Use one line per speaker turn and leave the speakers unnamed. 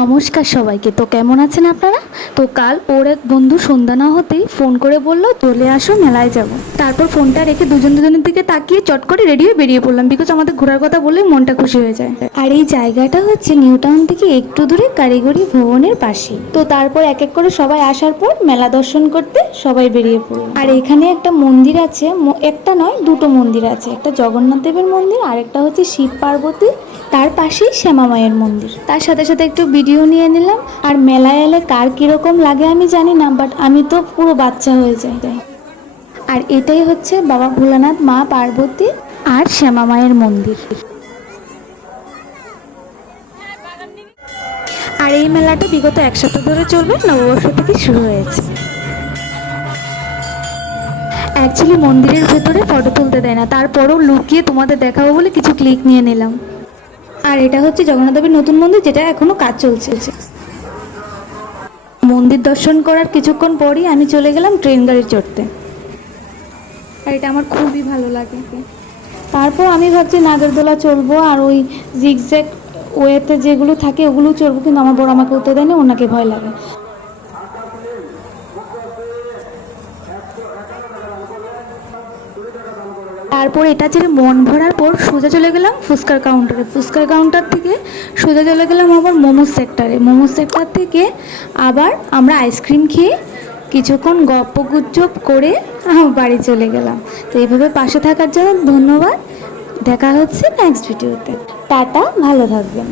নমস্কার সবাইকে। তো কেমন আছেন আপনারা? তো কাল ওর এক বন্ধু সন্ধ্যা না হতেই ফোন করে বলল চলে আসো, মেলায় যাব। তারপর ফোনটা রেখে দুজন দুজনের দিকে তাকিয়ে চট করে রেডি হয়ে বেরিয়ে পড়লাম বিকজ আমাদের ঘোরার কথা বললেই মনটা খুশি হয়ে যায়। আর এই জায়গাটা হচ্ছে নিউ টাউন থেকে একটু দূরে কারিগরি ভবনের পাশে তো তারপর এক এক করে সবাই আসার পর মেলা দর্শন করতে সবাই বেরিয়ে পড়ল। আর এখানে একটা মন্দির আছে একটা নয়, দুটো মন্দির আছে। একটা জগন্নাথ দেবের মন্দির আর একটা হচ্ছে শিব পার্বতী তার পাশেই শ্যামা মায়ের মন্দির। তার সাথে সাথে একটু ভিডিও নিয়ে নিলাম, আর মেলায় এলে কার কীরকম লাগে আমি জানি না বাট আমি তো পুরো বাচ্চা হয়ে যাই আর এটাই হচ্ছে বাবা ভোলানাথ, মা পার্বতী আর শ্যামা মায়ের মন্দির। আর এই মেলাটা বিগত এক সপ্তাহ ধরে চলবে, নববর্ষ থেকে শুরু হয়েছে। অ্যাকচুয়ালি মন্দিরের ভেতরে ফটো তুলতে দেয় না, তারপরও লুকিয়ে তোমাদের দেখাবো বলে কিছু ক্লিক নিয়ে নিলাম। আর এটা হচ্ছে জগন্নাথ দেবের নতুন মন্দির, যেটা এখনও কাজ চলছে। মন্দির দর্শন করার কিছুক্ষণ পরই আমি চলে গেলাম ট্রেন গাড়ি চড়তে। আর এটা আমার খুবই ভালো লাগে। তারপর আমি ভাবছি, নাগরদোলা চলবো আর ওই জিগজ্যাগ ওয়েতে যেগুলো থাকে ওগুলো চলবো কিন্তু আমার বড় আমাকে উঠতে দেয়নি, ওনাকে ভয় লাগে। তারপর এটা ছেড়ে মন ভরার পর সোজা চলে গেলাম ফুচকার কাউন্টারে ফুচকার কাউন্টার থেকে সোজা চলে গেলাম আবার মোমো সেক্টরে মোমো সেক্টর থেকে আবার আমরা আইসক্রিম খেয়ে কিছুক্ষণ গপ্প গুজব করে বাড়ি চলে গেলাম। তো এইভাবে পাশে থাকার জন্য ধন্যবাদ। দেখা হচ্ছে নেক্সট ভিডিওতে টাটা, ভালো থাকবেন।